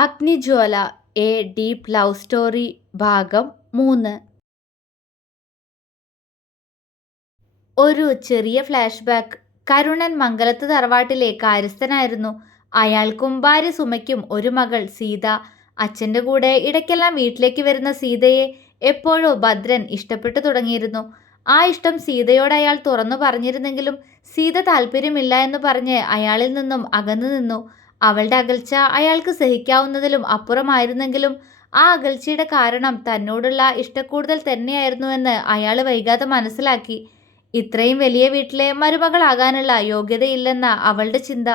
അഗ്നിജ്വാല A deep love story ഭാഗം 3. ഒരു ചെറിയ ഫ്ലാഷ് ബാക്ക്. കരുണൻ മംഗലത്ത് തറവാട്ടിലെ കാര്യസ്ഥനായിരുന്നു. അയാൾക്കും ഭാര്യ സുമയ്ക്കും ഒരു മകൾ സീത. അച്ഛൻ്റെ കൂടെ ഇടയ്ക്കെല്ലാം വീട്ടിലേക്ക് വരുന്ന സീതയെ എപ്പോഴോ ഭദ്രൻ ഇഷ്ടപ്പെട്ടു തുടങ്ങിയിരുന്നു. ആ ഇഷ്ടം സീതയോട് അയാൾ തുറന്നു പറഞ്ഞിരുന്നെങ്കിലും സീത താല്പര്യമില്ല എന്ന് പറഞ്ഞ് അയാളിൽ നിന്നും അകന്നു നിന്നു. അവളുടെ അകൽച്ച അയാൾക്ക് സഹിക്കാവുന്നതിലും അപ്പുറമായിരുന്നെങ്കിലും ആ അകൽച്ചയുടെ കാരണം തന്നോടുള്ള ഇഷ്ടക്കൂടുതൽ തന്നെയായിരുന്നുവെന്ന് അയാൾ വൈകാതെ മനസ്സിലാക്കി. ഇത്രയും വലിയ വീട്ടിലെ മരുമകളാകാനുള്ള യോഗ്യതയില്ലെന്ന അവളുടെ ചിന്ത.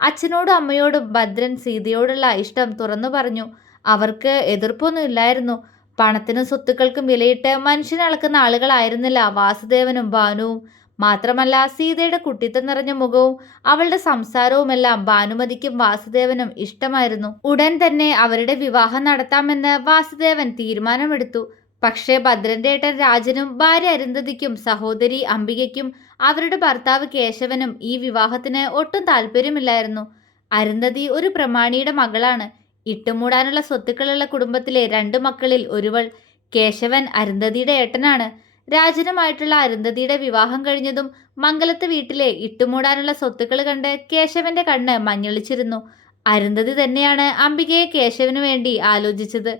അച്ഛനോടും അമ്മയോടും ഭദ്രൻ സീതയോടുള്ള ഇഷ്ടം തുറന്നു പറഞ്ഞു. അവർക്ക് എതിർപ്പൊന്നും ഇല്ലായിരുന്നു. പണത്തിനും സ്വത്തുക്കൾക്കും വിലയിട്ട് മനുഷ്യനെ അളക്കുന്ന ആളുകളായിരുന്നില്ല വാസുദേവനും ഭാനുവും. മാത്രമല്ല, സീതയുടെ കുട്ടിത്തം നിറഞ്ഞ മുഖവും അവളുടെ സംസാരവുമെല്ലാം ഭാനുമതിക്കും വാസുദേവനും ഇഷ്ടമായിരുന്നു. ഉടൻ തന്നെ അവരുടെ വിവാഹം നടത്താമെന്ന് വാസുദേവൻ തീരുമാനമെടുത്തു. പക്ഷേ ഭദ്രന്റെ ഏട്ടൻ രാജനും ഭാര്യ അരുന്ധതിക്കും സഹോദരി അംബികയ്ക്കും അവരുടെ ഭർത്താവ് കേശവനും ഈ വിവാഹത്തിന് ഒട്ടും താല്പര്യമില്ലായിരുന്നു. അരുന്ധതി ഒരു പ്രമാണിയുടെ മകളാണ്. ഇട്ടുമൂടാനുള്ള സ്വത്തുക്കളുള്ള കുടുംബത്തിലെ 2 മക്കളിൽ ഒരുവൾ. കേശവൻ അരുന്ധതിയുടെ ഏട്ടനാണ്. രാജനുമായിട്ടുള്ള അരുന്ധതിയുടെ വിവാഹം കഴിഞ്ഞതും മംഗലത്ത് വീട്ടിലെ ഇട്ടുമൂടാനുള്ള സ്വത്തുക്കൾ കണ്ട് കേശവന്റെ കണ്ണ് മഞ്ഞളിച്ചിരുന്നു. അരുന്ധതി തന്നെയാണ് അംബികയെ കേശവനു വേണ്ടി ആലോചിച്ചത്.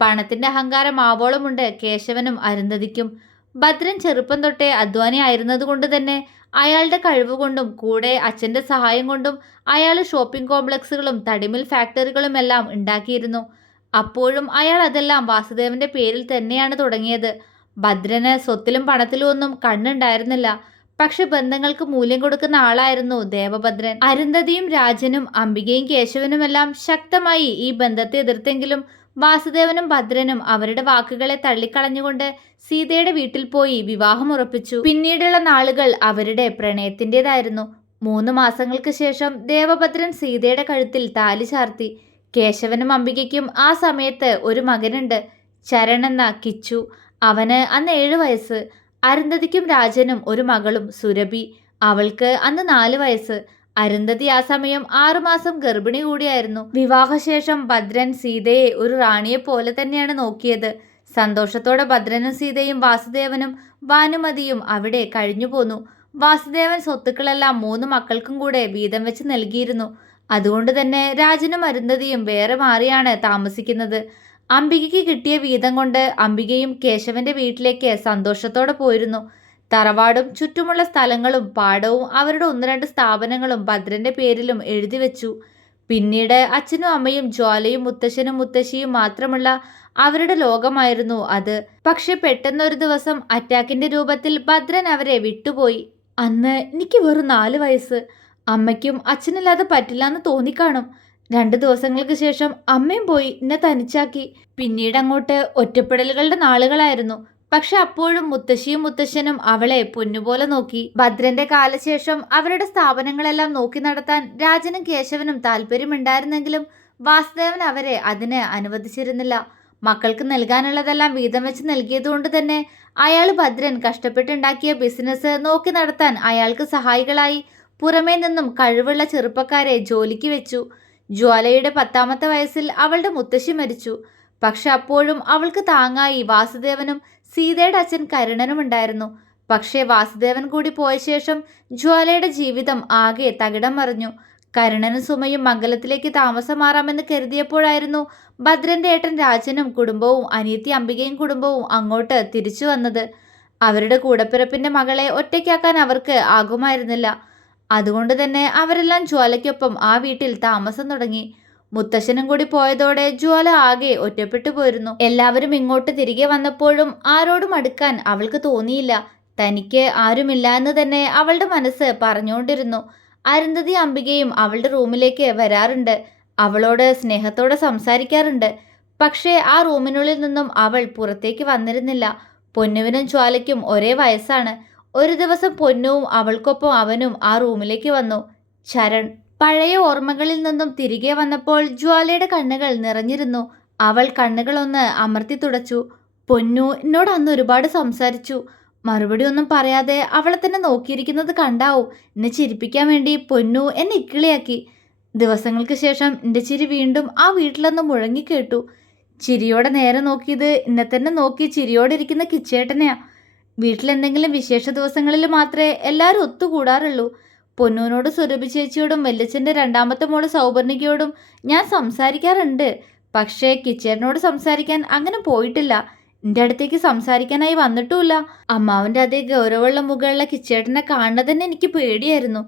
പണത്തിന്റെ അഹങ്കാരം ആവോളമുണ്ട് കേശവനും അരുന്ധതിക്കും. ഭദ്രൻ ചെറുപ്പം തൊട്ടേ അധ്വാനി ആയിരുന്നതുകൊണ്ട് തന്നെ അയാളുടെ കഴിവുകൊണ്ടും കൂടെ അച്ഛൻ്റെ സഹായം കൊണ്ടും അയാൾ ഷോപ്പിംഗ് കോംപ്ലക്സുകളും തടിമിൽ ഫാക്ടറികളുമെല്ലാം ഉണ്ടാക്കിയിരുന്നു. അപ്പോഴും അയാൾ അതെല്ലാം വാസുദേവന്റെ പേരിൽ തന്നെയാണ് തുടങ്ങിയത്. ഭദ്രന് സ്വത്തിലും പണത്തിലും ഒന്നും കണ്ണുണ്ടായിരുന്നില്ല. പക്ഷെ ബന്ധങ്ങൾക്ക് മൂല്യം കൊടുക്കുന്ന ആളായിരുന്നു ദേവഭദ്രൻ. അരുന്ധതിയും രാജനും അംബികയും കേശവനുമെല്ലാം ശക്തമായി ഈ ബന്ധത്തെ എതിർത്തെങ്കിലും വാസുദേവനും ഭദ്രനും അവരുടെ വാക്കുകളെ തള്ളിക്കളഞ്ഞുകൊണ്ട് സീതയുടെ വീട്ടിൽ പോയി വിവാഹം ഉറപ്പിച്ചു. പിന്നീടുള്ള നാളുകൾ അവരുടെ പ്രണയത്തിൻ്റെതായിരുന്നു. 3 മാസങ്ങൾക്ക് ശേഷം ദേവഭദ്രൻ സീതയുടെ കഴുത്തിൽ താലി ചാർത്തി. കേശവനും അംബികയ്ക്കും ആ സമയത്ത് ഒരു മകനുണ്ട്, ചരൺ എന്ന കിച്ചു. അവന് അന്ന് 7 വയസ്സ്. അരുന്ധതിക്കും രാജനും ഒരു മകളും സുരഭി. അവൾക്ക് അന്ന് 4 വയസ്സ്. അരുന്ധതി ആ സമയം 6 മാസം ഗർഭിണി കൂടിയായിരുന്നു. വിവാഹശേഷം ഭദ്രൻ സീതയെ ഒരു റാണിയെ പോലെ തന്നെയാണ് നോക്കിയത്. സന്തോഷത്തോടെ ഭദ്രനും സീതയും വാസുദേവനും ഭാനുമതിയും അവിടെ കഴിഞ്ഞു പോന്നു. വാസുദേവൻ സ്വത്തുക്കളെല്ലാം 3 മക്കൾക്കും കൂടെ വീതം വെച്ച് നൽകിയിരുന്നു. അതുകൊണ്ട് തന്നെ രാജനും അരുന്ധതിയും വേറെ മാറിയാണ് താമസിക്കുന്നത്. അംബികയ്ക്ക് കിട്ടിയ വീതം കൊണ്ട് അംബികയും കേശവന്റെ വീട്ടിലേക്ക് സന്തോഷത്തോടെ പോയിരുന്നു. തറവാടും ചുറ്റുമുള്ള സ്ഥലങ്ങളും പാടവും അവരുടെ 1-2 സ്ഥാപനങ്ങളും ഭദ്രന്റെ പേരിലും എഴുതി വെച്ചു. പിന്നീട് അച്ഛനും അമ്മയും ജ്വാലയും മുത്തശ്ശനും മുത്തശ്ശിയും മാത്രമുള്ള അവരുടെ ലോകമായിരുന്നു അത്. പക്ഷെ പെട്ടെന്നൊരു ദിവസം അറ്റാക്കിന്റെ രൂപത്തിൽ ഭദ്രൻ അവരെ വിട്ടുപോയി. അന്ന് എനിക്ക് വെറും 4 വയസ്സ്. അമ്മയ്ക്കും അച്ഛനില്ലാതെ പറ്റില്ലാന്ന് തോന്നിക്കാണും. 2 ദിവസങ്ങൾക്ക് ശേഷം അമ്മയും പോയി എന്നെ തനിച്ചാക്കി. പിന്നീട് അങ്ങോട്ട് ഒറ്റപ്പെടലുകളുടെ നാളുകളായിരുന്നു. പക്ഷെ അപ്പോഴും മുത്തശ്ശിയും മുത്തശ്ശനും അവളെ പൊന്നുപോലെ നോക്കി. ഭദ്രന്റെ കാലശേഷം അവരുടെ സ്ഥാപനങ്ങളെല്ലാം നോക്കി നടത്താൻ രാജനും കേശവനും താല്പര്യമുണ്ടായിരുന്നെങ്കിലും വാസുദേവൻ അവരെ അതിന് അനുവദിച്ചിരുന്നില്ല. മക്കൾക്ക് നൽകാനുള്ളതെല്ലാം വീതം വെച്ച് നൽകിയതുകൊണ്ട് തന്നെ അയാൾ ഭദ്രൻ കഷ്ടപ്പെട്ടുണ്ടാക്കിയ ബിസിനസ് നോക്കി നടത്താൻ അയാൾക്ക് സഹായികളായി പുറമേ നിന്നും കഴിവുള്ള ചെറുപ്പക്കാരെ ജോലിക്ക് വെച്ചു. ജ്വാലയുടെ 10ാമത്തെ വയസ്സിൽ അവളുടെ മുത്തശ്ശി മരിച്ചു. പക്ഷെ അപ്പോഴും അവൾക്ക് താങ്ങായി വാസുദേവനും സീതയുടെ അച്ഛൻ കരുണനും ഉണ്ടായിരുന്നു. പക്ഷേ വാസുദേവൻ കൂടി പോയ ശേഷം ജ്വാലയുടെ ജീവിതം ആകെ തകിടം മറിഞ്ഞു. കരുണനും സുമയും മംഗലത്തിലേക്ക് താമസം മാറാമെന്ന് കരുതിയപ്പോഴായിരുന്നു ഭദ്രന്റെ ഏട്ടൻ രാജനും കുടുംബവും അനിയത്തി അംബികയും കുടുംബവും അങ്ങോട്ട് തിരിച്ചു വന്നത്. അവരുടെ കൂടപ്പിറപ്പിന്റെ മകളെ ഒറ്റയ്ക്കാക്കാൻ അവർക്ക് ആകുമായിരുന്നില്ല. അതുകൊണ്ട് തന്നെ അവരെല്ലാം ജ്വാലയ്ക്കൊപ്പം ആ വീട്ടിൽ താമസം തുടങ്ങി. മുത്തശ്ശനും കൂടി പോയതോടെ ജ്വാല ആകെ ഒറ്റപ്പെട്ടു പോയിരുന്നു. എല്ലാവരും ഇങ്ങോട്ട് തിരികെ വന്നപ്പോഴും ആരോടും അടുക്കാൻ അവൾക്ക് തോന്നിയില്ല. തനിക്ക് ആരുമില്ല എന്ന് തന്നെ അവളുടെ മനസ്സ് പറഞ്ഞുകൊണ്ടിരുന്നു. അരുന്ധതി അംബികയും അവളുടെ റൂമിലേക്ക് വരാറുണ്ട്. അവളോട് സ്നേഹത്തോടെ സംസാരിക്കാറുണ്ട്. പക്ഷേ ആ റൂമിനുള്ളിൽ നിന്നും അവൾ പുറത്തേക്ക് വന്നിരുന്നില്ല. പൊന്നുവിനും ജ്വാലയ്ക്കും ഒരേ വയസ്സാണ്. ഒരു ദിവസം പൊന്നുവും അവൾക്കൊപ്പം അവനും ആ റൂമിലേക്ക് വന്നു. ചരൺ പഴയ ഓർമ്മകളിൽ നിന്നും തിരികെ വന്നപ്പോൾ ജ്വാലയുടെ കണ്ണുകൾ നിറഞ്ഞിരുന്നു. അവൾ കണ്ണുകളൊന്ന് അമർത്തി തുടച്ചു. പൊന്നു എന്നോട് അന്ന് ഒരുപാട് സംസാരിച്ചു. മറുപടി ഒന്നും പറയാതെ അവളെ തന്നെ നോക്കിയിരിക്കുന്നത് കണ്ടാവും. എന്നെ ചിരിപ്പിക്കാൻ വേണ്ടി പൊന്നു എന്നെ ഇക്കിളിയാക്കി. ദിവസങ്ങൾക്ക് ശേഷം എൻ്റെ ചിരി വീണ്ടും ആ വീട്ടിലൊന്ന് മുഴങ്ങിക്കേട്ടു. ചിരിയോടെ നേരെ നോക്കിയത് എന്നെ തന്നെ നോക്കി ചിരിയോടെ ഇരിക്കുന്ന കിച്ചേട്ടനെയാ. വീട്ടിലെന്തെങ്കിലും വിശേഷ ദിവസങ്ങളിൽ മാത്രമേ എല്ലാവരും ഒത്തുകൂടാറുള്ളൂ. പൊന്നൂനോട് സുരഭി ചേച്ചിയോടും വല്യച്ഛൻ്റെ രണ്ടാമത്തെ മോള് സൗപർണികയോടും ഞാൻ സംസാരിക്കാറുണ്ട്. പക്ഷേ കിച്ചേട്ടനോട് സംസാരിക്കാൻ അങ്ങനെ പോയിട്ടില്ല. എൻ്റെ അടുത്തേക്ക് സംസാരിക്കാനായി വന്നിട്ടുമില്ല. അമ്മാവൻ്റെ അതേ ഗൗരവമുള്ള മുഖമുള്ള കിച്ചേട്ടനെ കാണുന്നത് തന്നെ എനിക്ക് പേടിയായിരുന്നു.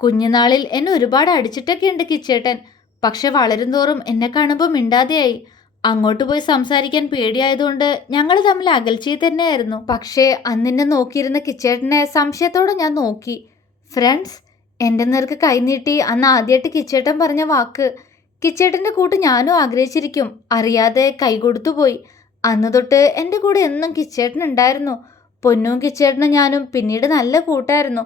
കുഞ്ഞുനാളിൽ എന്നെ ഒരുപാട് അടിച്ചിട്ടൊക്കെ ഉണ്ട് കിച്ചേട്ടൻ. പക്ഷെ വളരും തോറും എന്നെ കാണുമ്പോൾ മിണ്ടാതെയായി. അങ്ങോട്ട് പോയി സംസാരിക്കാൻ പേടിയായതുകൊണ്ട് ഞങ്ങൾ തമ്മിൽ അകൽച്ചയിൽ തന്നെയായിരുന്നു. പക്ഷേ അന്നെന്നെ നോക്കിയിരുന്ന കിച്ചേട്ടനെ സംശയത്തോടെ ഞാൻ നോക്കി. ഫ്രണ്ട്സ്, എൻ്റെ നേർക്ക് കൈനീട്ടി അന്ന് ആദ്യമായിട്ട് കിച്ചേട്ടൻ പറഞ്ഞ വാക്ക്. കിച്ചേട്ടൻ്റെ കൂട്ട് ഞാനും ആഗ്രഹിച്ചിരിക്കും. അറിയാതെ കൈകൊടുത്തു പോയി. അന്ന് തൊട്ട് എൻ്റെ കൂടെ എന്നും കിച്ചേട്ടൻ ഉണ്ടായിരുന്നു. പൊന്നും കിച്ചേട്ടനും ഞാനും പിന്നീട് നല്ല കൂട്ടായിരുന്നു.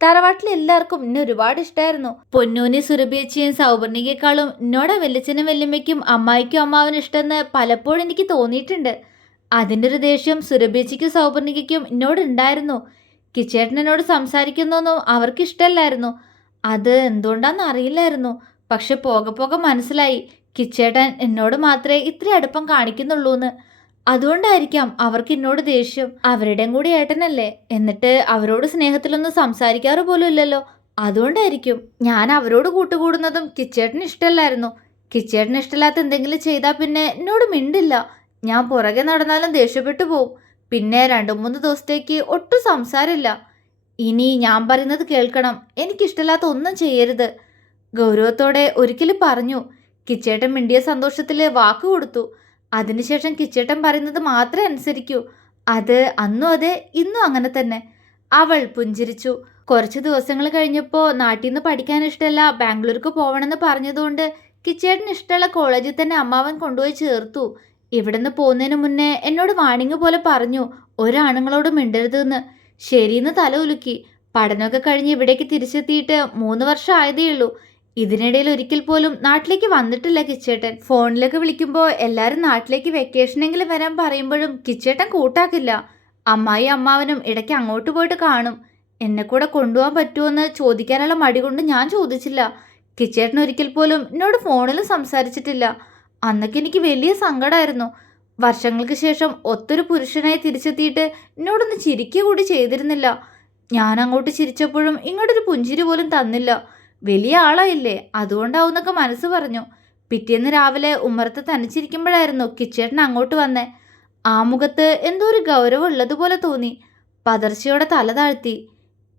തറവാട്ടിൽ എല്ലാവർക്കും എന്നെ ഒരുപാട് ഇഷ്ടമായിരുന്നു. പൊന്നൂനി സുരഭിയച്ചിയും സൗപർണികയെക്കാളും എന്നോട് വല്യച്ഛനും വല്യമ്മയ്ക്കും അമ്മായിക്കും അമ്മാവനും ഇഷ്ടമെന്ന് പലപ്പോഴും എനിക്ക് തോന്നിയിട്ടുണ്ട്. അതിൻ്റെ ഒരു ദേഷ്യം സുരഭിയച്ചിക്കും സൗപർണികയ്ക്കും എന്നോട് ഉണ്ടായിരുന്നു. കിച്ചേട്ടൻ എന്നോട് സംസാരിക്കുന്നൊന്നും അവർക്ക് ഇഷ്ടമല്ലായിരുന്നു. അത് എന്തുകൊണ്ടാണെന്ന് അറിയില്ലായിരുന്നു. പക്ഷെ പോകെ പോകെ മനസ്സിലായി കിച്ചേട്ടൻ എന്നോട് മാത്രമേ ഇത്ര അടുപ്പം കാണിക്കുന്നുള്ളൂ എന്ന്. അതുകൊണ്ടായിരിക്കാം അവർക്ക് എന്നോട് ദേഷ്യം. അവരുടെയും കൂടി ഏട്ടനല്ലേ, എന്നിട്ട് അവരോട് സ്നേഹത്തിലൊന്നും സംസാരിക്കാറ് പോലും ഇല്ലല്ലോ. അതുകൊണ്ടായിരിക്കും. ഞാൻ അവരോട് കൂട്ടുകൂടുന്നതും കിച്ചേട്ടന് ഇഷ്ടമല്ലായിരുന്നു. കിച്ചേട്ടന് ഇഷ്ടമില്ലാത്ത എന്തെങ്കിലും ചെയ്താൽ പിന്നെ എന്നോട് മിണ്ടില്ല. ഞാൻ പുറകെ നടന്നാലും ദേഷ്യപ്പെട്ടു പോവും. പിന്നെ 2-3 ദിവസത്തേക്ക് ഒട്ടും സംസാരമില്ല. ഇനി ഞാൻ പറയുന്നത് കേൾക്കണം. എനിക്കിഷ്ടമില്ലാത്ത ഒന്നും ചെയ്യരുത്. ഗൗരവത്തോടെ ഒരിക്കലും പറഞ്ഞു. കിച്ചേട്ടൻ മിണ്ടിയ സന്തോഷത്തിൽ വാക്ക് കൊടുത്തു. അതിനുശേഷം കിച്ചേട്ടൻ പറയുന്നത് മാത്രമേ അനുസരിക്കൂ. അത് അന്നും അതെ, ഇന്നും അങ്ങനെ തന്നെ. അവൾ പുഞ്ചിരിച്ചു. കുറച്ച് ദിവസങ്ങൾ കഴിഞ്ഞപ്പോൾ നാട്ടിൽ നിന്ന് പഠിക്കാൻ ഇഷ്ടമല്ല, ബാംഗ്ലൂർക്ക് പോകണമെന്ന് പറഞ്ഞതുകൊണ്ട് കിച്ചേട്ടന് ഇഷ്ടമുള്ള കോളേജിൽ തന്നെ അമ്മാവൻ കൊണ്ടുപോയി ചേർത്തു. ഇവിടുന്ന് പോകുന്നതിന് മുന്നേ എന്നോട് വാണിംഗ് പോലെ പറഞ്ഞു, ഒരാണുങ്ങളോട് മിണ്ടരുതെന്ന്. ശരിയെന്ന് തല ഉലുക്കി. പഠനമൊക്കെ കഴിഞ്ഞ് ഇവിടേക്ക് തിരിച്ചെത്തിയിട്ട് 3 വർഷം ആയതേ ഉള്ളൂ. ഇതിനിടയിൽ ഒരിക്കൽ പോലും നാട്ടിലേക്ക് വന്നിട്ടില്ല കിച്ചേട്ടൻ. ഫോണിലൊക്കെ വിളിക്കുമ്പോൾ എല്ലാവരും നാട്ടിലേക്ക് വെക്കേഷനെങ്കിലും വരാൻ പറയുമ്പോഴും കിച്ചേട്ടൻ കൂട്ടാക്കില്ല. അമ്മായി അമ്മാവനും ഇടയ്ക്ക് അങ്ങോട്ട് പോയിട്ട് കാണും. എന്നെ കൂടെ കൊണ്ടുപോകാൻ പറ്റുമോയെന്ന് ചോദിക്കാനുള്ള മടി കൊണ്ട് ഞാൻ ചോദിച്ചില്ല. കിച്ചേട്ടൻ ഒരിക്കൽ പോലും എന്നോട് ഫോണിലും സംസാരിച്ചിട്ടില്ല. അന്നൊക്കെ എനിക്ക് വലിയ സങ്കടമായിരുന്നു. വർഷങ്ങൾക്ക് ശേഷം ഒത്തൊരു പുരുഷനായി തിരിച്ചെത്തിയിട്ട് എന്നോടൊന്ന് ചിരിക്കുക കൂടി ചെയ്തിരുന്നില്ല. ഞാൻ അങ്ങോട്ട് ചിരിച്ചപ്പോഴും ഇങ്ങോട്ടൊരു പുഞ്ചിരി പോലും തന്നില്ല. വലിയ ആളായില്ലേ, അതുകൊണ്ടാവുന്നൊക്കെ മനസ്സ് പറഞ്ഞു. പിറ്റേന്ന് രാവിലെ ഉമ്മറത്ത് തനിച്ചിരിക്കുമ്പോഴായിരുന്നു കിച്ചേട്ടൻ അങ്ങോട്ട് വന്നേ. ആ മുഖത്ത് എന്തോ ഒരു ഗൗരവം ഉള്ളതുപോലെ തോന്നി. പതർച്ചയോടെ തല താഴ്ത്തി.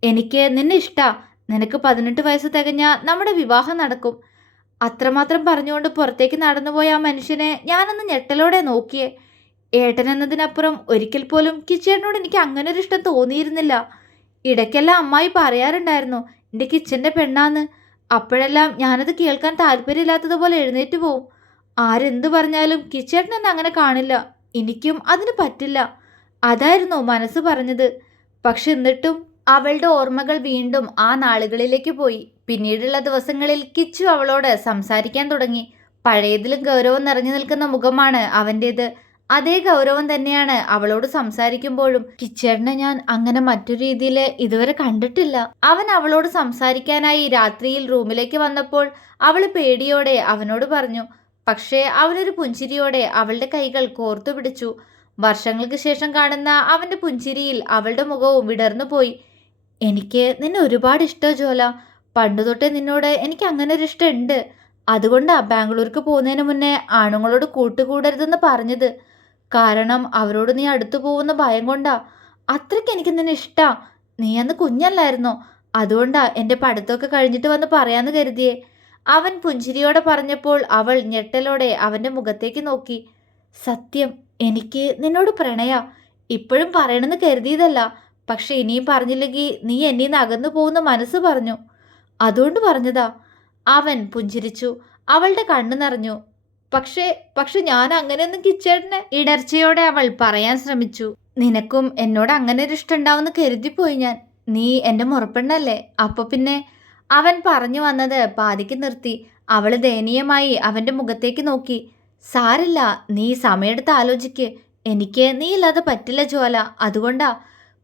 എനിക്ക് നിന്നെ ഇഷ്ടാ. നിനക്ക് 18 വയസ്സ് തികഞ്ഞാൽ നമ്മുടെ വിവാഹം നടക്കും. അത്രമാത്രം പറഞ്ഞുകൊണ്ട് പുറത്തേക്ക് നടന്നുപോയ ആ മനുഷ്യനെ ഞാനന്ന് ഞെട്ടലോടെ നോക്കിയേ. ഏട്ടൻ എന്നതിനപ്പുറം ഒരിക്കൽ പോലും കിച്ചേട്ടനോട് എനിക്ക് അങ്ങനെ ഒരു ഇഷ്ടം തോന്നിയിരുന്നില്ല. ഇടയ്ക്കെല്ലാം അമ്മായി പറയാറുണ്ടായിരുന്നു എൻ്റെ കിച്ചൻ്റെ പെണ്ണാന്ന്. അപ്പോഴെല്ലാം ഞാനത് കേൾക്കാൻ താല്പര്യമില്ലാത്തതുപോലെ എഴുന്നേറ്റ് പോവും. ആരെന്ത് പറഞ്ഞാലും കിച്ചേട്ടൻ എന്നെ അങ്ങനെ കാണില്ല. എനിക്കും അതിന് പറ്റില്ല. അതായിരുന്നു മനസ്സ് പറഞ്ഞത്. പക്ഷെ എന്നിട്ടും അവളുടെ ഓർമ്മകൾ വീണ്ടും ആ നാളുകളിലേക്ക് പോയി. പിന്നീടുള്ള ദിവസങ്ങളിൽ കിച്ചു അവളോട് സംസാരിക്കാൻ തുടങ്ങി. പഴയതിലും ഗൗരവം നിറഞ്ഞു നിൽക്കുന്ന മുഖമാണ് അവൻ്റേത്. അതേ ഗൗരവം തന്നെയാണ് അവളോട് സംസാരിക്കുമ്പോഴും. കിച്ചേട്ടനെ ഞാൻ അങ്ങനെ മറ്റൊരു രീതിയിൽ ഇതുവരെ കണ്ടിട്ടില്ല. അവൻ അവളോട് സംസാരിക്കാനായി രാത്രിയിൽ റൂമിലേക്ക് വന്നപ്പോൾ അവൾ പേടിയോടെ അവനോട് പറഞ്ഞു. പക്ഷേ അവനൊരു പുഞ്ചിരിയോടെ അവളുടെ കൈകൾ കോർത്തു പിടിച്ചു. വർഷങ്ങൾക്ക് ശേഷം കാണുന്ന അവൻ്റെ പുഞ്ചിരിയിൽ അവളുടെ മുഖവും വിടർന്നു പോയി. എനിക്ക് നിന്നെ ഒരുപാട് ഇഷ്ടം ജോല. പണ്ടു തൊട്ടേ നിന്നോട് എനിക്ക് അങ്ങനെ ഒരു ഇഷ്ടമുണ്ട്. അതുകൊണ്ടാ ബാംഗ്ലൂർക്ക് പോകുന്നതിന് മുന്നേ ആണുങ്ങളോട് കൂട്ടുകൂടരുതെന്ന് പറഞ്ഞത്. കാരണം അവരോട് നീ അടുത്തു പോകുന്ന ഭയം കൊണ്ടാ. അത്രയ്ക്ക് എനിക്ക് നിന്നെ ഇഷ്ടാ. നീ അന്ന് കുഞ്ഞല്ലായിരുന്നോ? അതുകൊണ്ടാ എൻ്റെ പഠിത്തമൊക്കെ കഴിഞ്ഞിട്ട് വന്ന് പറയാന്ന് കരുതിയേ. അവൻ പുഞ്ചിരിയോടെ പറഞ്ഞപ്പോൾ അവൾ ഞെട്ടലോടെ അവൻ്റെ മുഖത്തേക്ക് നോക്കി. സത്യം, എനിക്ക് നിന്നോട് പ്രണയാ. ഇപ്പോഴും പറയണമെന്ന് കരുതിയതല്ല. പക്ഷെ ഇനിയും പറഞ്ഞില്ലെങ്കിൽ നീ എന്നിൽ നിന്ന് അകന്നു പോകുന്ന മനസ്സ് പറഞ്ഞു. അതുകൊണ്ട് പറഞ്ഞതാ. അവൻ പുഞ്ചിരിച്ചു. അവളുടെ കണ്ണു നിറഞ്ഞു. പക്ഷെ ഞാൻ അങ്ങനെയൊന്നും കിച്ചേട്ടനെ. ഇടർച്ചയോടെ അവൾ പറയാൻ ശ്രമിച്ചു. നിനക്കും എന്നോട് അങ്ങനെ ഒരു ഇഷ്ടം ഉണ്ടാവുമെന്ന് കരുതിപ്പോയി ഞാൻ. നീ എൻ്റെ മുറപ്പെണ്ണല്ലേ. അപ്പോൾ പിന്നെ. അവൻ പറഞ്ഞു വന്നത് പാതിക്ക് നിർത്തി. അവൾ ദയനീയമായി അവൻ്റെ മുഖത്തേക്ക് നോക്കി. സാരില്ല, നീ സമയമെടുത്ത് ആലോചിക്ക്. എനിക്ക് നീ ഇല്ലാതെ പറ്റില്ല ജ്വാല. അതുകൊണ്ടാ.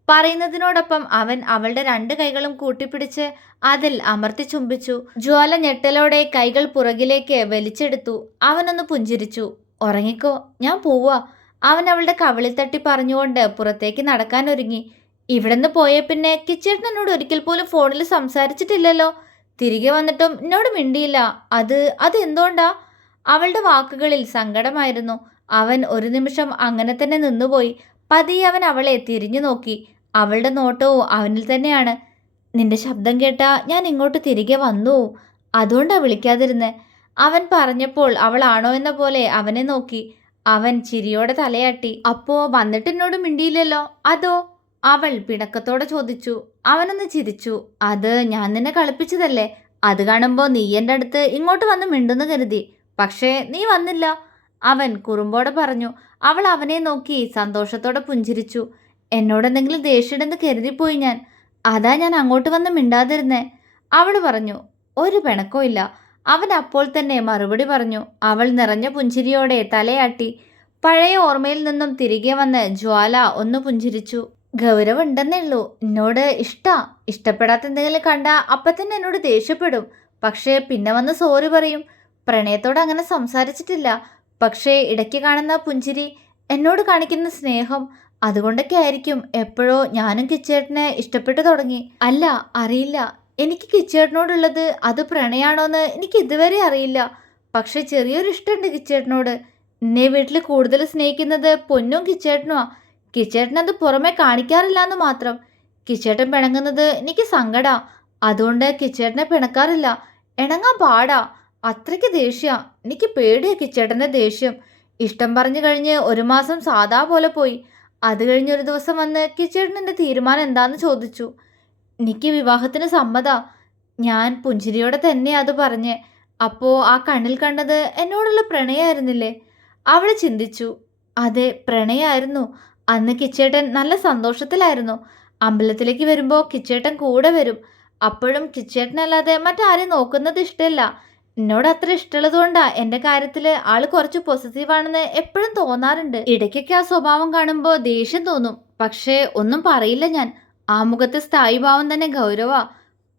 പറയുന്നതിനോടൊപ്പം അവൻ അവളുടെ 2 കൈകളും കൂട്ടിപ്പിടിച്ച് അതിൽ അമർത്തി ചുംബിച്ചു. ജ്വാല ഞെട്ടലോടെ കൈകൾ പുറകിലേക്ക് വലിച്ചെടുത്തു. അവനൊന്ന് പുഞ്ചിരിച്ചു. ഉറങ്ങിക്കോ, ഞാൻ പോവാ, അവൻ അവളുടെ കവിളിൽ തട്ടി പറഞ്ഞുകൊണ്ട് പുറത്തേക്ക് നടക്കാനൊരുങ്ങി. ഇവിടുന്ന് പോയ പിന്നെ കിച്ചേട്ടൻ എന്നോട് ഒരിക്കൽ പോലും ഫോണിൽ സംസാരിച്ചിട്ടില്ലല്ലോ. തിരികെ വന്നിട്ടും എന്നോട് മിണ്ടിയില്ല. അത് എന്തുകൊണ്ടാ? അവളുടെ വാക്കുകളിൽ സങ്കടമായിരുന്നു. അവൻ ഒരു നിമിഷം അങ്ങനെ തന്നെ നിന്നുപോയി. പതിയെ അവൻ അവളെ തിരിഞ്ഞു നോക്കി. അവളുടെ നോട്ടവും അവനിൽ തന്നെയാണ്. നിന്റെ ശബ്ദം കേട്ടാ ഞാൻ ഇങ്ങോട്ട് തിരികെ വന്നു, അതുകൊണ്ടാ വിളിക്കാതിരുന്നെ, അവൻ പറഞ്ഞപ്പോൾ അവളാണോ എന്ന പോലെ അവനെ നോക്കി. അവൻ ചിരിയോടെ തലയാട്ടി. അപ്പോ വന്നിട്ട് എന്നോട് മിണ്ടിയില്ലല്ലോ, അതോ? അവൾ പിണക്കത്തോടെ ചോദിച്ചു. അവനൊന്ന് ചിരിച്ചു. അത് ഞാൻ നിന്നെ കളിപ്പിച്ചതല്ലേ. അത് കാണുമ്പോൾ നീ എൻ്റെ അടുത്ത് ഇങ്ങോട്ട് വന്ന് മിണ്ടുന്നു കരുതി. പക്ഷേ നീ വന്നില്ല, അവൻ കുറുമ്പോടെ പറഞ്ഞു. അവൾ അവനെ നോക്കി സന്തോഷത്തോടെ പുഞ്ചിരിച്ചു. എന്നോടെന്തെങ്കിലും ദേഷ്യമുണ്ടെന്ന് കരുതിപ്പോയി ഞാൻ. അതാ ഞാൻ അങ്ങോട്ട് വന്ന് മിണ്ടാതിരുന്നേ, അവൾ പറഞ്ഞു. ഒരു പിണക്കവും ഇല്ല, അവൻ അപ്പോൾ തന്നെ മറുപടി പറഞ്ഞു. അവൾ നിറഞ്ഞ പുഞ്ചിരിയോടെ തലയാട്ടി. പഴയ ഓർമ്മയിൽ നിന്നും തിരികെ വന്ന് ജ്വാല ഒന്ന് പുഞ്ചിരിച്ചു. ഗൗരവം ഉണ്ടെന്നേ ഉള്ളൂ. എന്നോട് ഇഷ്ടപ്പെടാത്ത എന്തെങ്കിലും കണ്ടാൽ അപ്പം തന്നെ എന്നോട് ദേഷ്യപ്പെടും. പക്ഷേ പിന്നെ വന്ന് സോറി പറയും. പ്രണയത്തോട് അങ്ങനെ സംസാരിച്ചിട്ടില്ല. പക്ഷേ ഇടയ്ക്ക് കാണുന്ന പുഞ്ചിരി, എന്നോട് കാണിക്കുന്ന സ്നേഹം, അതുകൊണ്ടൊക്കെ ആയിരിക്കും എപ്പോഴോ ഞാനും കിച്ചേട്ടനെ ഇഷ്ടപ്പെട്ടു തുടങ്ങി. അല്ല, അറിയില്ല. എനിക്ക് കിച്ചേട്ടനോടുള്ളത് അത് പ്രണയാണോന്ന് എനിക്ക് ഇതുവരെ അറിയില്ല. പക്ഷെ ചെറിയൊരു ഇഷ്ടമുണ്ട് കിച്ചേട്ടനോട്. എന്നെ വീട്ടിൽ കൂടുതൽ സ്നേഹിക്കുന്നത് പൊന്നും കിച്ചേട്ടനുമാ. കിച്ചേട്ടൻ അത് പുറമെ കാണിക്കാറില്ല എന്ന് മാത്രം. കിച്ചേട്ടൻ പിണങ്ങുന്നത് എനിക്ക് സങ്കടാ. അതുകൊണ്ട് കിച്ചേട്ടനെ പിണക്കാറില്ല. ഇണങ്ങാൻ പാടാ. അത്രയ്ക്ക് ദേഷ്യ. എനിക്ക് പേടിയാ കിച്ചേട്ടൻ്റെ ദേഷ്യം. ഇഷ്ടം പറഞ്ഞു കഴിഞ്ഞ് 1 മാസം സാധാ പോലെ പോയി. അത് കഴിഞ്ഞൊരു ദിവസം വന്ന് കിച്ചേട്ടൻ എൻ്റെ തീരുമാനം എന്താന്ന് ചോദിച്ചു. എനിക്ക് വിവാഹത്തിന് സമ്മതാ. ഞാൻ പുഞ്ചിരിയോടെ തന്നെയാ അത് പറഞ്ഞേ. അപ്പോൾ ആ കണ്ണിൽ കണ്ടത് എന്നോടുള്ള പ്രണയമായിരുന്നില്ലേ? അവൾ ചിന്തിച്ചു. അതെ, പ്രണയമായിരുന്നു. അന്ന് കിച്ചേട്ടൻ നല്ല സന്തോഷത്തിലായിരുന്നു. അമ്പലത്തിലേക്ക് വരുമ്പോൾ കിച്ചേട്ടൻ കൂടെ വരും. അപ്പോഴും കിച്ചേട്ടനല്ലാതെ മറ്റാരെയും നോക്കുന്നത് ഇഷ്ടമല്ല. എന്നോട് അത്ര ഇഷ്ടമുള്ളത് കൊണ്ടാ എൻ്റെ കാര്യത്തിൽ ആൾ കുറച്ച് പോസിറ്റീവാണെന്ന് എപ്പോഴും തോന്നാറുണ്ട്. ഇടയ്ക്കൊക്കെ ആ സ്വഭാവം കാണുമ്പോൾ ദേഷ്യം തോന്നും. പക്ഷേ ഒന്നും പറയില്ല ഞാൻ. ആ മുഖത്തെ സ്ഥായിഭാവം തന്നെ ഗൗരവ.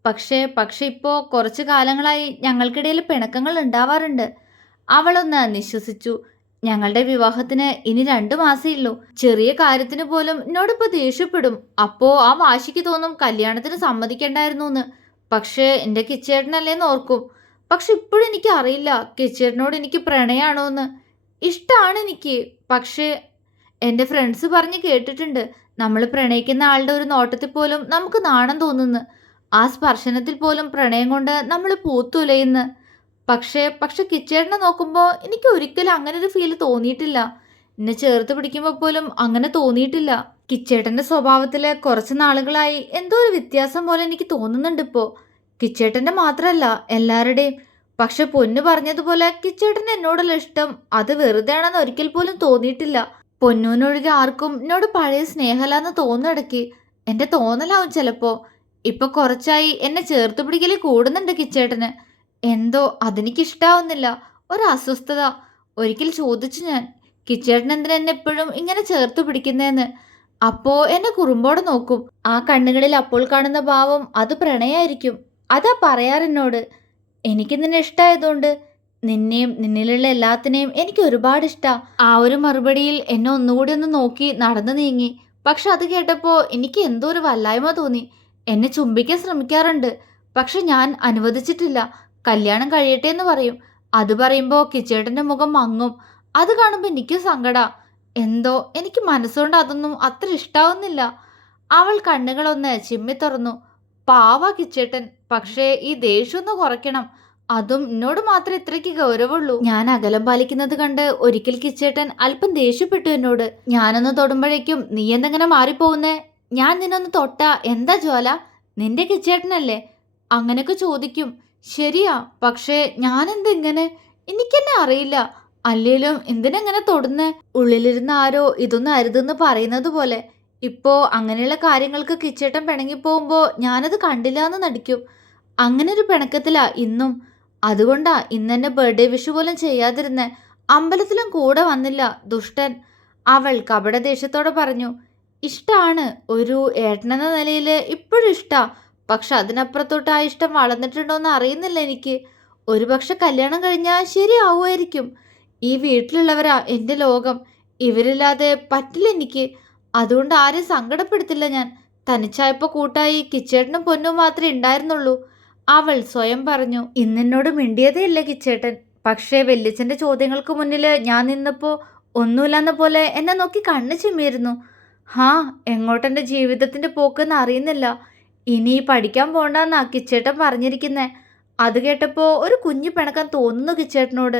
പക്ഷേ ഇപ്പോൾ കുറച്ച് കാലങ്ങളായി ഞങ്ങൾക്കിടയിൽ പിണക്കങ്ങൾ ഉണ്ടാവാറുണ്ട്. അവളൊന്ന് നിശ്വസിച്ചു. ഞങ്ങളുടെ വിവാഹത്തിന് ഇനി 2 മാസേ ഉള്ളൂ. ചെറിയ കാര്യത്തിന് പോലും എന്നോടിപ്പോൾ ദേഷ്യപ്പെടും. അപ്പോൾ ആ വാശിക്ക് തോന്നും കല്യാണത്തിന് സമ്മതിക്കണ്ടായിരുന്നു എന്ന്. പക്ഷേ എൻ്റെ കിച്ചേട്ടനല്ലേന്ന് ഓർക്കും. പക്ഷെ ഇപ്പോഴും എനിക്ക് അറിയില്ല കിച്ചേട്ടനോട് എനിക്ക് പ്രണയാണോ എന്ന്. ഇഷ്ടമാണ് എനിക്ക്. പക്ഷേ എൻ്റെ ഫ്രണ്ട്സ് പറഞ്ഞ് കേട്ടിട്ടുണ്ട്, നമ്മൾ പ്രണയിക്കുന്ന ആളുടെ ഒരു നോട്ടത്തിൽ പോലും നമുക്ക് നാണം തോന്നുന്നു. ആ സ്പർശനത്തിൽ പോലും പ്രണയം കൊണ്ട് നമ്മൾ പൂത്തുലയുന്നു. പക്ഷെ കിച്ചേട്ടനെ നോക്കുമ്പോൾ എനിക്ക് ഒരിക്കലും അങ്ങനെ ഒരു ഫീൽ തോന്നിയിട്ടില്ല. എന്നെ ചേർത്ത് പിടിക്കുമ്പോൾ പോലും അങ്ങനെ തോന്നിയിട്ടില്ല. കിച്ചേട്ടൻ്റെ സ്വഭാവത്തിൽ കുറച്ച് നാളുകളായി എന്തോ ഒരു വ്യത്യാസം പോലെ എനിക്ക് തോന്നുന്നുണ്ട് ഇപ്പോൾ. കിച്ചേട്ടൻ്റെ മാത്രമല്ല, എല്ലാവരുടെയും. പക്ഷെ പൊന്നു പറഞ്ഞതുപോലെ കിച്ചേട്ടന് എന്നോടുള്ള ഇഷ്ടം അത് വെറുതെ ആണെന്ന് ഒരിക്കൽ പോലും തോന്നിയിട്ടില്ല. പൊന്നൂനൊഴികെ ആർക്കും എന്നോട് പഴയ സ്നേഹമല്ലാന്ന് തോന്നിടയ്ക്ക്. എൻ്റെ തോന്നലാവും ചിലപ്പോൾ. ഇപ്പൊ കുറച്ചായി എന്നെ ചേർത്ത് പിടിക്കൽ കൂടുന്നുണ്ട് കിച്ചേട്ടന്. എന്തോ അതെനിക്കിഷ്ടാവുന്നില്ല. ഒരു അസ്വസ്ഥത. ഒരിക്കൽ ചോദിച്ചു ഞാൻ, കിച്ചേട്ടൻ എന്തിനാ എന്നെ എപ്പോഴും ഇങ്ങനെ ചേർത്ത് പിടിക്കുന്നതെന്ന്. അപ്പോൾ എന്നെ കുറുമ്പോടെ നോക്കും. ആ കണ്ണുകളിൽ അപ്പോൾ കാണുന്ന ഭാവം അത് പ്രണയമായിരിക്കും. അതാ പറയാറെന്നോട്. എനിക്ക് നിന്നെ ഇഷ്ടമായതുകൊണ്ട്. നിന്നെയും നിന്നിലുള്ള എല്ലാത്തിനെയും എനിക്ക് ഒരുപാട് ഇഷ്ടമാണ്. ആ ഒരു മറുപടിയിൽ എന്നെ ഒന്നുകൂടി ഒന്ന് നോക്കി നടന്നു നീങ്ങി. പക്ഷെ അത് കേട്ടപ്പോൾ എനിക്ക് എന്തോ ഒരു വല്ലായ്മ തോന്നി. എന്നെ ചുംബിക്കാൻ ശ്രമിക്കാറുണ്ട്. പക്ഷെ ഞാൻ അനുവദിച്ചിട്ടില്ല. കല്യാണം കഴിയട്ടെ എന്ന് പറയും. അത് പറയുമ്പോൾ കിച്ചേട്ടൻ്റെ മുഖം മങ്ങും. അത് കാണുമ്പോൾ എനിക്ക് സങ്കടാ. എന്തോ എനിക്ക് മനസ്സുകൊണ്ട് അതൊന്നും അത്ര ഇഷ്ടാവുന്നില്ല. അവൾ കണ്ണുകളൊന്ന് ചിമ്മി തുറന്നു. പാവാ കിച്ചേട്ടൻ. പക്ഷേ ഈ ദേഷ്യം ഒന്ന് കുറയ്ക്കണം. അതും എന്നോട് മാത്രമേ ഇത്രയ്ക്ക് ഗൗരവമുള്ളൂ. ഞാൻ അകലം പാലിക്കുന്നത് കണ്ട് ഒരിക്കൽ കിച്ചേട്ടൻ അല്പം ദേഷ്യപ്പെട്ടു എന്നോട്. ഞാനൊന്ന് തൊടുമ്പോഴേക്കും നീ എന്തെങ്ങനെ മാറിപ്പോകുന്നേ? ഞാൻ നിന്നൊന്ന് തൊട്ടാ എന്താ ജ്വാല? നിന്റെ കിച്ചേട്ടനല്ലേ? അങ്ങനെയൊക്കെ ചോദിക്കും. ശരിയാ. പക്ഷേ ഞാനെന്തെങ്ങനെ? എനിക്കെന്നെ അറിയില്ല. അല്ലേലും എന്തിനെങ്ങനെ തൊടുന്നേ? ഉള്ളിലിരുന്ന ആരോ ഇതൊന്നും അരുതെന്ന് പറയുന്നത് പോലെ. ഇപ്പോൾ അങ്ങനെയുള്ള കാര്യങ്ങൾക്ക് കിച്ചേട്ടൻ പിണങ്ങിപ്പോകുമ്പോൾ ഞാനത് കണ്ടില്ല എന്ന് നടിക്കും. അങ്ങനെ ഒരു പിണക്കത്തിലാ ഇന്നും. അതുകൊണ്ടാ ഇന്നെന്നെ ബർത്ത്ഡേ വിഷ് പോലും ചെയ്യാതിരുന്നേ. അമ്പലത്തിലും കൂടെ വന്നില്ല, ദുഷ്ടൻ. അവൾ കപട ദേഷ്യത്തോടെ പറഞ്ഞു. ഇഷ്ടാണ്. ഒരു ഏട്ടനെന്ന നിലയിൽ ഇപ്പോഴും ഇഷ്ടാ. പക്ഷെ അതിനപ്പുറത്തോട്ട് ആ ഇഷ്ടം വളർന്നിട്ടുണ്ടോന്ന് അറിയുന്നില്ല എനിക്ക്. ഒരുപക്ഷെ കല്യാണം കഴിഞ്ഞാൽ ശരിയാവുമായിരിക്കും. ഈ വീട്ടിലുള്ളവരാ എൻ്റെ ലോകം. ഇവരില്ലാതെ പറ്റില്ല എനിക്ക്. അതുകൊണ്ട് ആരെയും സങ്കടപ്പെടുത്തില്ല ഞാൻ. തനിച്ചായപ്പോൾ കൂട്ടായി കിച്ചേട്ടനും പൊന്നും മാത്രമേ ഉണ്ടായിരുന്നുള്ളൂ. അവൾ സ്വയം പറഞ്ഞു. ഇന്നെന്നോട് മിണ്ടിയതേ ഇല്ല കിച്ചേട്ടൻ. പക്ഷേ വല്യച്ഛൻ്റെ ചോദ്യങ്ങൾക്ക് മുന്നിൽ ഞാൻ നിന്നപ്പോൾ ഒന്നുമില്ലാന്ന പോലെ എന്നെ നോക്കി കണ്ണു ചിമ്മിയിരുന്നു. ഹാ, എങ്ങോട്ടെൻ്റെ ജീവിതത്തിൻ്റെ പോക്കെന്ന് അറിയുന്നില്ല. ഇനി പഠിക്കാൻ പോണ്ടെന്നാ കിച്ചേട്ടൻ പറഞ്ഞിരിക്കുന്നേ. അത് കേട്ടപ്പോൾ ഒരു കുഞ്ഞു പിണക്കം തോന്നുന്നു കിച്ചേട്ടനോട്.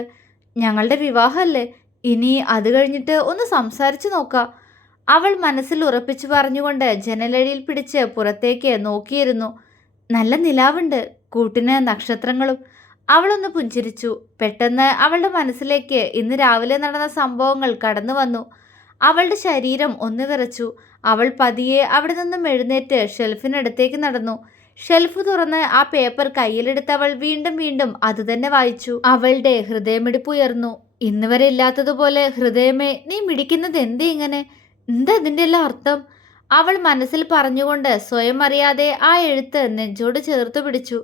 ഞങ്ങളുടെ വിവാഹമല്ലേ, ഇനി അത് കഴിഞ്ഞിട്ട് ഒന്ന് സംസാരിച്ചു നോക്കാം. അവൾ മനസ്സിൽ ഉറപ്പിച്ചു പറഞ്ഞുകൊണ്ട് ജനലഴിയിൽ പിടിച്ച് പുറത്തേക്ക് നോക്കിയിരുന്നു. നല്ല നിലാവുണ്ട്, കൂട്ടിന് നക്ഷത്രങ്ങളും. അവളൊന്ന് പുഞ്ചിരിച്ചു. പെട്ടെന്ന് അവളുടെ മനസ്സിലേക്ക് ഇന്ന് രാവിലെ നടന്ന സംഭവങ്ങൾ കടന്നു വന്നു. അവളുടെ ശരീരം ഒന്ന് വിറച്ചു. അവൾ പതിയെ അവിടെ നിന്നും എഴുന്നേറ്റ് ഷെൽഫിനടുത്തേക്ക് നടന്നു. ഷെൽഫ് തുറന്ന് ആ പേപ്പർ കയ്യിലെടുത്തവൾ വീണ്ടും വീണ്ടും അതുതന്നെ വായിച്ചു. അവളുടെ ഹൃദയമിടിപ്പ് ഉയർന്നു. ഇന്ന് വരെ ഇല്ലാത്തതുപോലെ. ഹൃദയമേ, നീ മിടിക്കുന്നത് എന്തേ ഇങ്ങനെ? എന്താ അതിൻ്റെ എല്ലാം അർത്ഥം? അവൾ മനസ്സിൽ പറഞ്ഞുകൊണ്ട് സ്വയം അറിയാതെ ആ എഴുത്ത് നെഞ്ചോട് ചേർത്ത് പിടിച്ചു.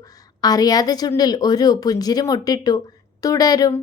അറിയാതെ ചുണ്ടിൽ ഒരു പുഞ്ചിരി മൊട്ടിട്ടു. തുടരും.